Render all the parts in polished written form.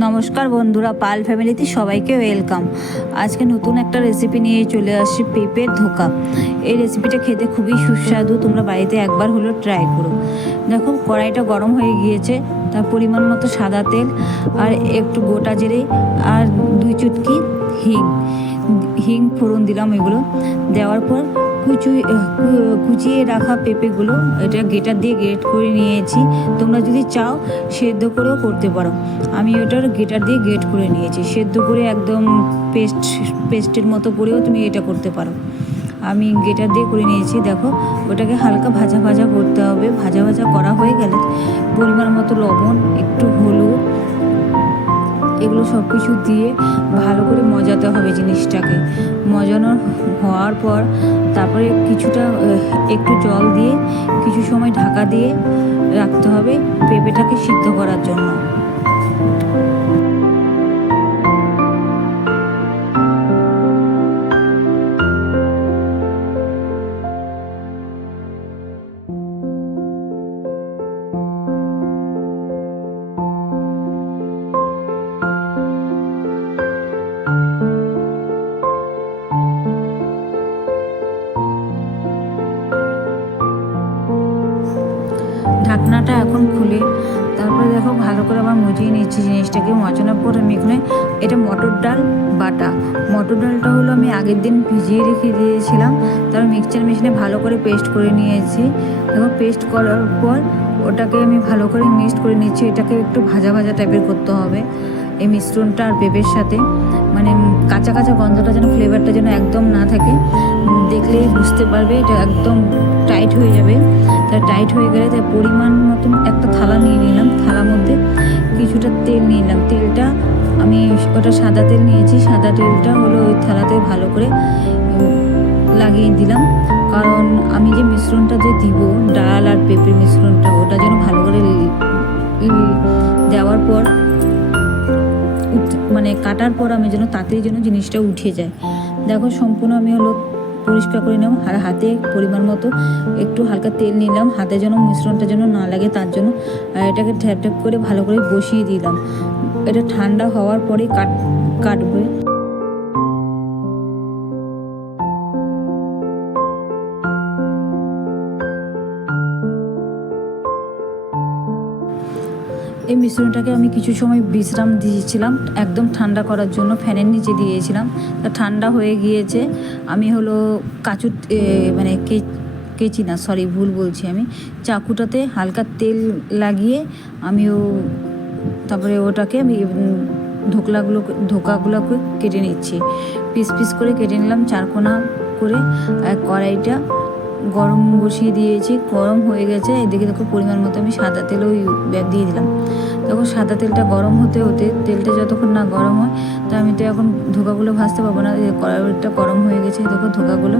নমস্কার বন্ধুরা, পাল ফ্যামিলিতে সবাইকে ওয়েলকাম। আজকে নতুন একটা রেসিপি নিয়ে চলে আসছি, পেঁপের ধোকা। এই রেসিপিটা খেতে খুবই সুস্বাদু, তোমরা বাড়িতে একবার হলেও ট্রাই করো। দেখো, কড়াইটা গরম হয়ে গিয়েছে, তার পরিমাণ মতো সাদা তেল আর একটু গোটা জিরে আর 2 চুটকি হিং ফোড়ন দিলাম। এগুলো দেওয়ার পর কুচিয়ে রাখা পেঁপেগুলো এটা গ্রেটার দিয়ে গ্রেট করে নিয়েছি। তোমরা যদি চাও সেদ্ধ করেও করতে পারো। আমি ওটার গ্রেটার দিয়ে গ্রেট করে নিয়েছি, সেদ্ধ করে একদম পেস্টের মতো করেও তুমি এটা করতে পারো। আমি গ্রেটার দিয়ে করে নিয়েছি। দেখো, ওটাকে হালকা ভাজা ভাজা করতে হবে। ভাজা ভাজা করা হয়ে গেলে পরিমাণ মতো লবণ, একটু হলুদ, এগুলো সব কিছু দিয়ে ভালো করে মজাতে হবে জিনিসটাকে। মজানো হওয়ার পর তারপরে কিছুটা একটু জল দিয়ে কিছু সময় ঢাকা দিয়ে রাখতে হবে পেঁপেটাকে সিদ্ধ করার জন্য। ঢাকনাটা এখন খুলে তারপরে দেখো ভালো করে আবার মজিয়ে নিচ্ছি জিনিসটাকে। মজানোর পর আমি এখানে এটা মটর ডাল বাটা। মটর ডালটা হলো আমি আগের দিন ভিজিয়ে রেখে দিয়েছিলাম, তারপর মিক্সচার মেশিনে ভালো করে পেস্ট করে নিয়েছি। দেখো, পেস্ট করার পর ওটাকে আমি ভালো করে মিক্সড করে নিচ্ছি। এটাকে একটু ভাজা ভাজা টাইপের করতে হবে এই মিশ্রণটা আর পেঁপের সাথে, মানে কাঁচা কাঁচা গন্ধটা যেন, ফ্লেভারটা যেন একদম না থাকে। দেখলেই বুঝতে পারবে এটা একদম টাইট হয়ে যাবে। তা টাইট হয়ে গেলে তার পরিমাণ মতন একটা থালা নিয়ে নিলাম। থালার মধ্যে কিছুটা তেল নিয়ে নিলাম। তেলটা আমি ওটা সাদা তেল নিয়েছি। সাদা তেলটা হলো ওই থালাতে ভালো করে লাগিয়ে দিলাম, কারণ আমি যে মিশ্রণটা যে দিব, ডাল আর পেঁপের মিশ্রণটা, ওটা যেন ভালো করে দেওয়ার পর মানে কাটার পর আমি যেন তাড়াতাড়ি যেন জিনিসটা উঠে যায়। দেখো, সম্পূর্ণ আমি হলো পরিষ্কার করে নিলাম। আর হাতে পরিমাণ মতো একটু হালকা তেল নিলাম, হাতে যেন মিশ্রণটা যেন না লাগে তার জন্য। আর এটাকে ঢ্যাপ ঢ্যাপ করে ভালো করে বসিয়ে দিলাম। এটা ঠান্ডা হওয়ার পরেই কাটবে। এই মিশ্রণটাকে আমি কিছু সময় বিশ্রাম দিয়েছিলাম একদম ঠান্ডা করার জন্য, ফ্যানের নিচে দিয়েছিলাম। তা ঠান্ডা হয়ে গিয়েছে। আমি হলো মানে কেচি না, সরি ভুল বলছি, আমি চাকুটাতে হালকা তেল লাগিয়ে আমিও তারপরে ওটাকে আমি ধোকাগুলোকে কেটে নিচ্ছি। পিস পিস করে কেটে নিলাম, চারকোনা করে। আর কড়াইটা গরম বসিয়ে দিয়েছি, গরম হয়ে গেছে। এদিকে দেখো পরিমাণ মতো আমি সাদা তেলও দিয়ে দিলাম। দেখো, সাদা তেলটা গরম হতে হতে, তেলটা যতক্ষণ না গরম হয়, তা আমি তো এখন ধোকাগুলো ভাজতে পারবো না। কড়াইটা গরম হয়ে গেছে। দেখো, ধোকাগুলো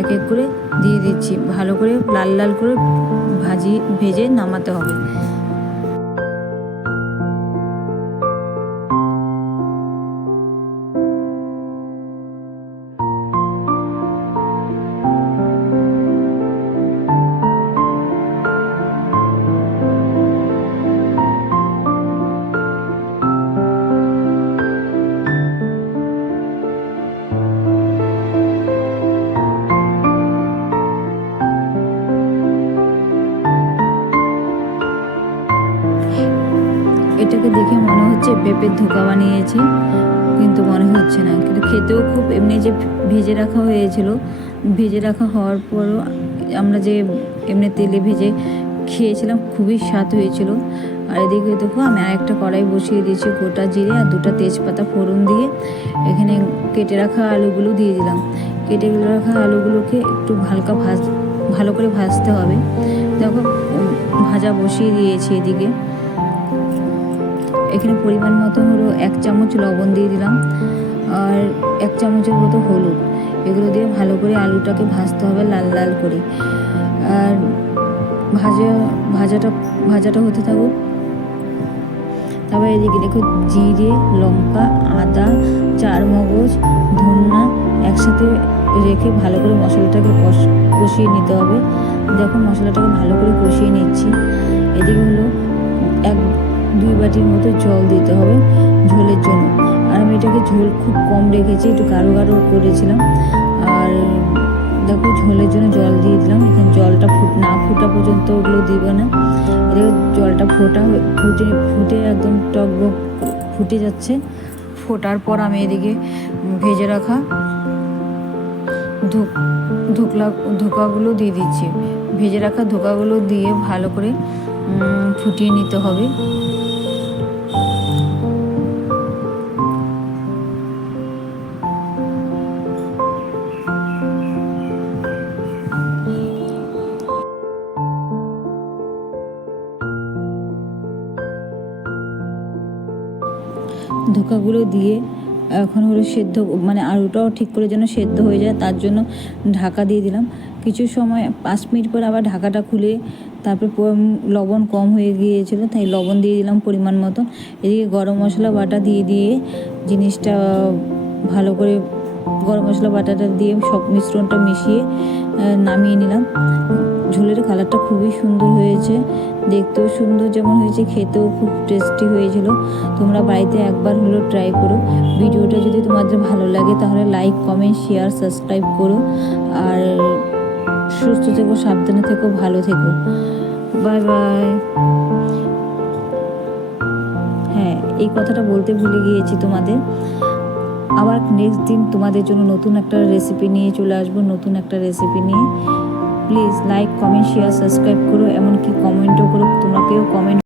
এক এক করে দিয়ে দিচ্ছি। ভালো করে লাল লাল করে ভেজে নামাতে হবে। এটাকে দেখে মনে হচ্ছে পেঁপের ধোকা বানিয়েছি, কিন্তু মনে হচ্ছে না। কিন্তু খেতেও খুব, এমনি যে ভেজে রাখা হয়েছিল, ভেজে রাখা হওয়ার পরও আমরা যে এমনি তেলে ভেজে খেয়েছিলাম, খুবই স্বাদ হয়েছিল। আর এদিকে দেখো, আমি আরেকটা কড়াই বসিয়ে দিয়েছি। গোটা জিরে আর 2টা তেজপাতা ফোড়ন দিয়ে এখানে কেটে রাখা আলুগুলো দিয়ে দিলাম। কেটে রাখা আলুগুলোকে একটু ভালো করে ভাজতে হবে। দেখো, ভাজা বসিয়ে দিয়েছি। এখানে পরিমাণ মতো হলো 1 চামচ লবণ দিয়ে দিলাম আর 1 চামচের মতো হলুদ। এগুলো দিয়ে ভালো করে আলুটাকে ভাজতে হবে লাল লাল করে। আর ভাজাটা হতে থাকুক। তারপর এদিকে দেখো, জিরে, লঙ্কা, আদা, চারমগজ, ধনিয়া একসাথে রেখে ভালো করে মশলাটাকে কষিয়ে নিতে হবে। দেখো, মশলাটাকে ভালো করে কষিয়ে নিচ্ছি। এদিকে হলো 2 বাটির মতো জল দিতে হবে ঝোলের জন্য। আর আমি এটাকে ঝোল খুব কম রেখেছি, একটু গাঢ় গাঢ় করেছিলাম। আর দেখো ঝোলের জন্য জল দিয়ে দিলাম। এখানে জলটা না ফুটা পর্যন্ত ওগুলো দিব না। এদিকে জলটা ফুটে একদম টকবক ফুটে যাচ্ছে। ফোটার পর আমি এদিকে ভেজে রাখা ধোকাগুলো দিয়ে দিচ্ছি। ভেজে রাখা ধোকাগুলো দিয়ে ভালো করে ফুটিয়ে নিতে হবে। ধোকাগুলো দিয়ে এখন হলো সেদ্ধ, মানে আলুটাও ঠিক করে যেন সেদ্ধ হয়ে যায়, তার জন্য ঢাকা দিয়ে দিলাম। কিছু সময় 5 মিনিট পর আবার ঢাকাটা খুলে তারপর লবণ কম হয়ে গিয়েছিল, তাই লবণ দিয়ে দিলাম পরিমাণ মতন। এদিকে গরম মশলা বাটা দিয়ে জিনিসটা ভালো করে গরম মশলা বাটাটা দিয়ে সব মিশ্রণটা মিশিয়ে নামিয়ে নিলাম। ঝোলের কালারটা খুবই সুন্দর হয়েছে, দেখতেও সুন্দর যেমন হয়েছে, খেতেও খুব টেস্টি হয়েছিল। তোমরা বাড়িতে একবার হলো ট্রাই করো। ভিডিওটা যদি তোমাদের ভালো লাগে তাহলে লাইক, কমেন্ট, শেয়ার, সাবস্ক্রাইব করো। আর সুস্থ থেকো, সাবধানে থেকো, ভালো থেকো। Bye bye. হ্যাঁ, এই কথাটা বলতে ভুলে গিয়েছি তোমাদের। আবার নেক্সট দিন তোমাদের জন্য নতুন একটা রেসিপি নিয়ে চলে আসবো, নতুন একটা রেসিপি নিয়ে। Please like, comment, share, subscribe করো, এমনকি কমেন্টও করো। তোমরা কেউ কমেন্ট